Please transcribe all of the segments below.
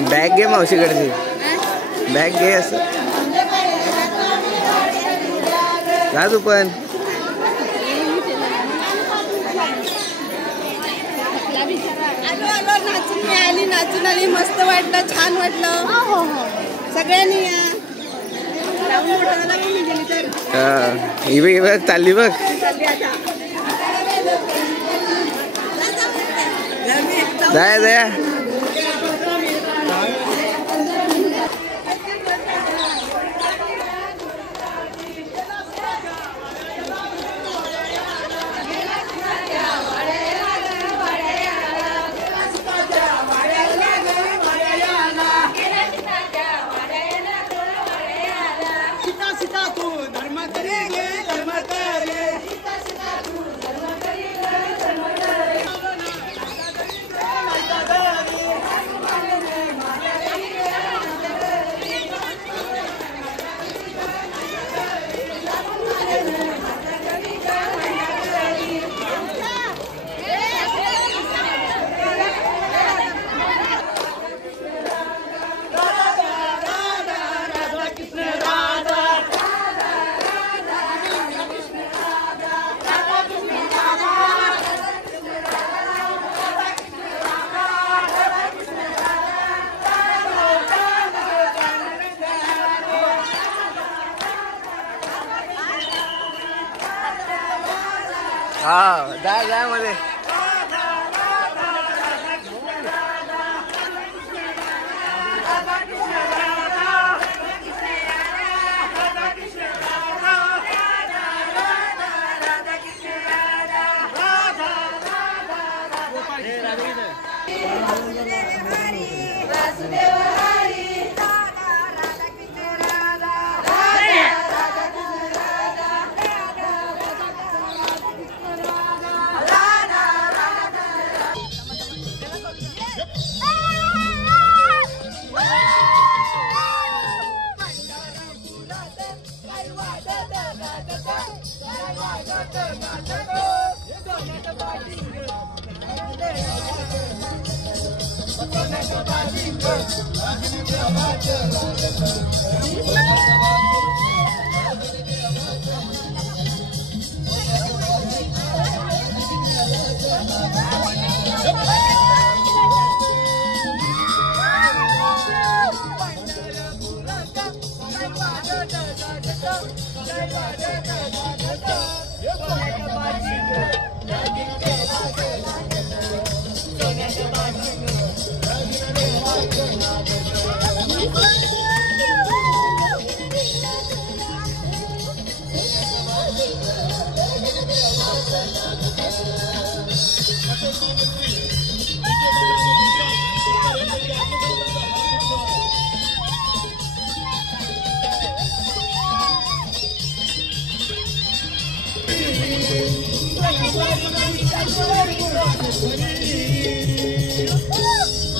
Bag घे मावशीकडची, bag घे असं जा तू पण. नाचून आली, मस्त वाटलं, छान वाटलं. सगळ्यांनी या. ही बघ चालली बघ. जाया जाया. हा जाय जाय मध्ये.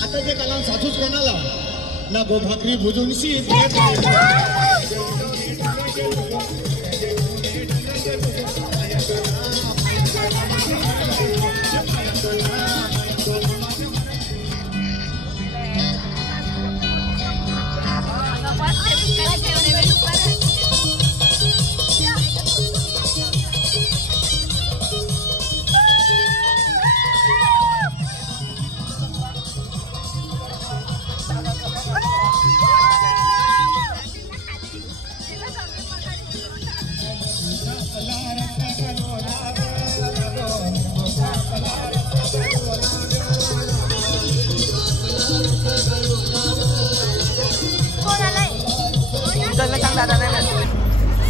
आताचे कलाम सासूच कोणाला ना गोभाकरी भुजून शी.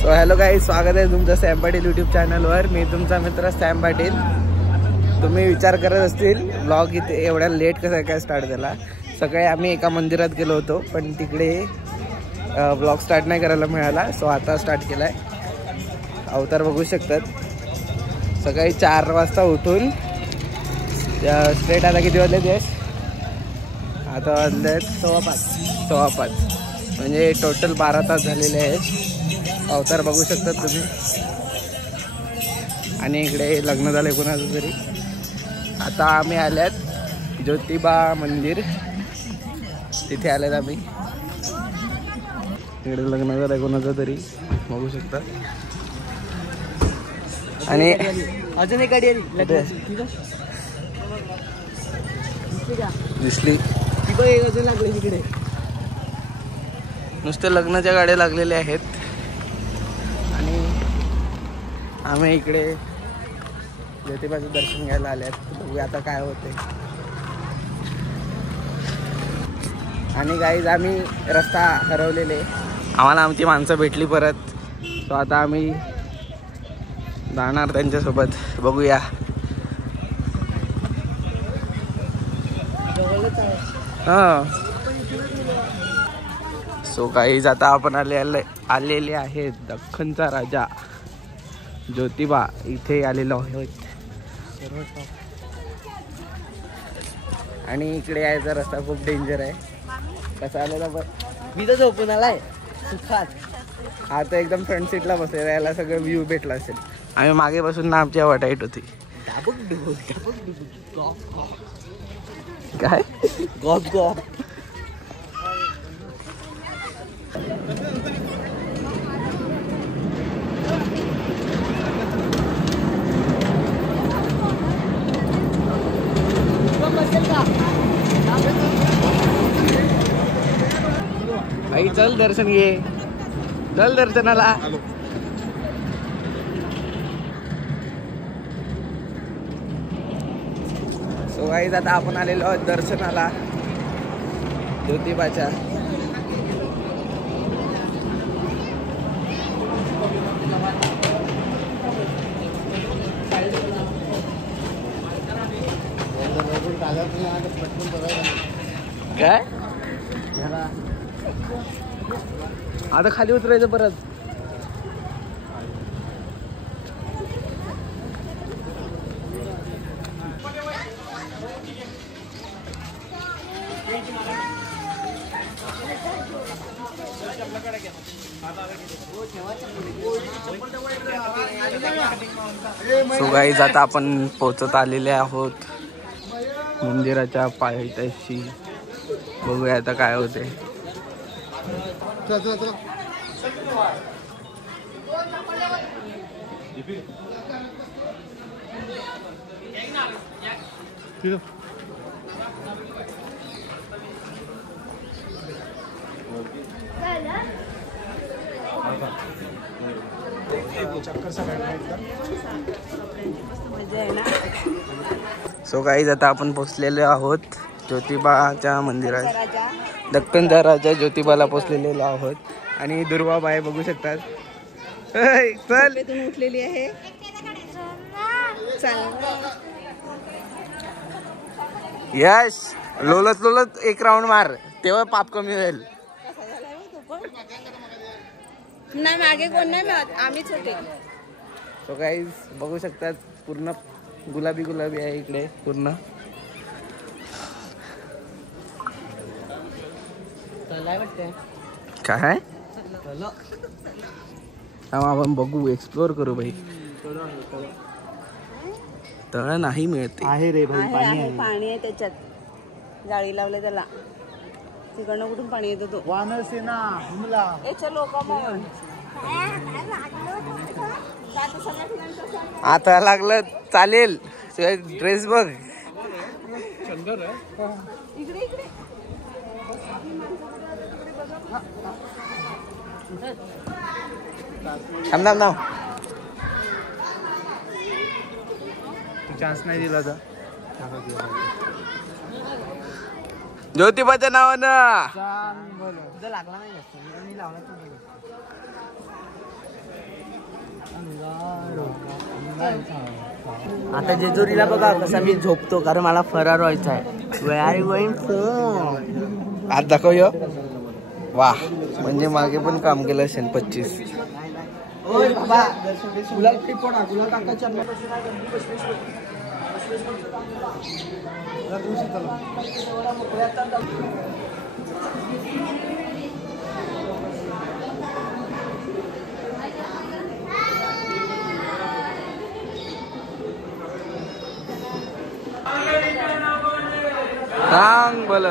सो हॅलो गाईज, स्वागत आहे तुमचं सॅम पाटील यूट्यूब चॅनलवर. मी तुमचा मित्र सॅम पाटील. तुम्ही विचार करत असतील ब्लॉग इथे एवढ्या लेट कसं काय स्टार्ट झाला. सकाळी आम्ही एका मंदिरात गेलो होतो, पण तिकडे ब्लॉग स्टार्ट नाही करायला मिळाला. सो आता स्टार्ट केला आहे. अवतार बघू शकतात. सकाळी 4 वाजता उठून स्ट्रेट आता किती वाजले देश? आता वाजले 5:15 म्हणजे टोटल 12 तास झालेले आहेत. अवतार बघू शकतात तुम्ही. आणि इकडे लग्न झालं कोणाचं तरी. आता आम्ही आल्यात ज्योतिबा मंदिर. तिथे आलेत आम्ही. इकडे लग्न झालंय कोणाचं तरी बघू शकता. आणि अजून एक गाडी आली दिसली ती पण एक अजून लागली तिकडे. नुसते लग्नाच्या गाड्या लागलेल्या आहेत. आणि आम्ही इकडे ज्योतिबाचं दर्शन घ्यायला आले आहेत. बघूया आता काय होते. आणि गाईज आम्ही रस्ता हरवलेले, आम्हाला आमची माणसं भेटली परत. सो आता आम्ही जाणार त्यांच्यासोबत. बघूया. हां सो गाईज आता आपण आलेले आहेत दख्खनचा राजा ज्योतिबा इथे आलेलो आहोत. आणि इकडे यायचा रस्ता खूप डेंजर आहे. कसा आलेला बघ. मी तर झोपून आलाय सुखात. आता एकदम फ्रंट सीटला बसलेला, याला सगळं व्ह्यू भेटला असेल. आम्ही मागे बसून ना आमची हवा टाईट होती. काय गॉप गॉप. आई चल दर्शन घे, चल दर्शनाला. सो गाईज आता आपण आलेलो आहोत दर्शनाला ज्योतिबाच्या. काय आता खाली उतरायचं परत. सो गाईज आता आपण पोहोचत आलेले आहोत मंदिराच्या पायथ्याशी. बघूया आता काय होते. सो गाईज आता आपण पोचलेलो आहोत ज्योतिबाच्या मंदिरात. दख्खनचा राजा ज्योतिबाला पोचलेलो आहोत. आणि दुर्वाबाई बघू शकतात. चल उठलेली आहे. यश लोलत लोलत एक राऊंड मार, तेव्हा पाप कमी होईल. नाही मागे कोण नाही, आम्हीच होते. सो गाईज बघू शकतात पूर्ण गुलाबी गुलाबी आहे इकडे पूर्ण. काय आपण बघू, एक्सप्लोर करू भाई. तळ नाही मिळते. आहे रे भाई, पाणी आहे. पाणी आहे त्याच्यात. जाळी लावले त्याला. तिकडनं कुठून पाणी येतो तो. वानरसेना हमला. लोक आता लागलं चालेल. ड्रेस बघ. इकडे इकडे थांब थांब थांब. चान्स नाही दिला तर ज्योतिबाच्या नावानं. लागला नाही जास्त. मी लावला आता जेजुरीला बघा कसा मी झोपतो, कारण मला फरार व्हायचा आहे. Where are you going from? आज दाखव यो. वा म्हणजे मागे पण काम केलं असेल 25. सांग बोल.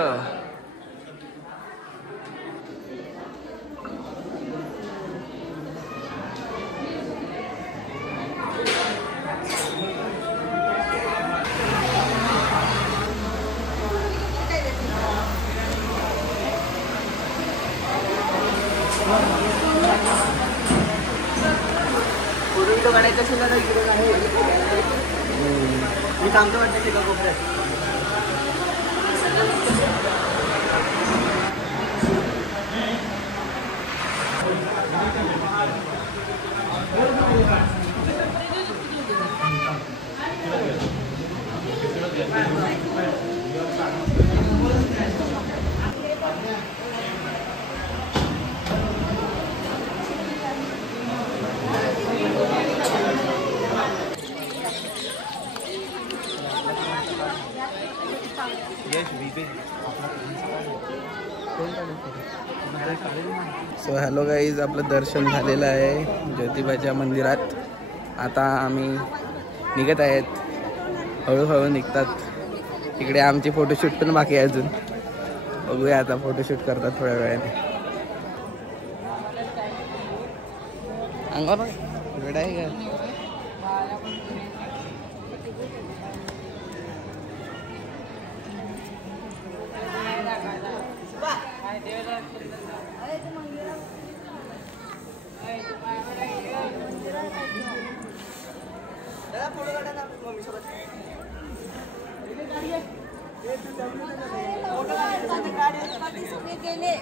मी सांगतो वाटतं ते कोपऱ्यात. सो हॅलो गाईज, आपलं दर्शन झालेलं आहे ज्योतिबाच्या मंदिरात. आता आम्ही निघत आहेत, हळूहळू निघतात. इकडे आमची फोटोशूट पण बाकी आहे अजून. बघूया आता फोटोशूट करतात थोड्या वेळाने. अंगावर वेडा आहे का? गेले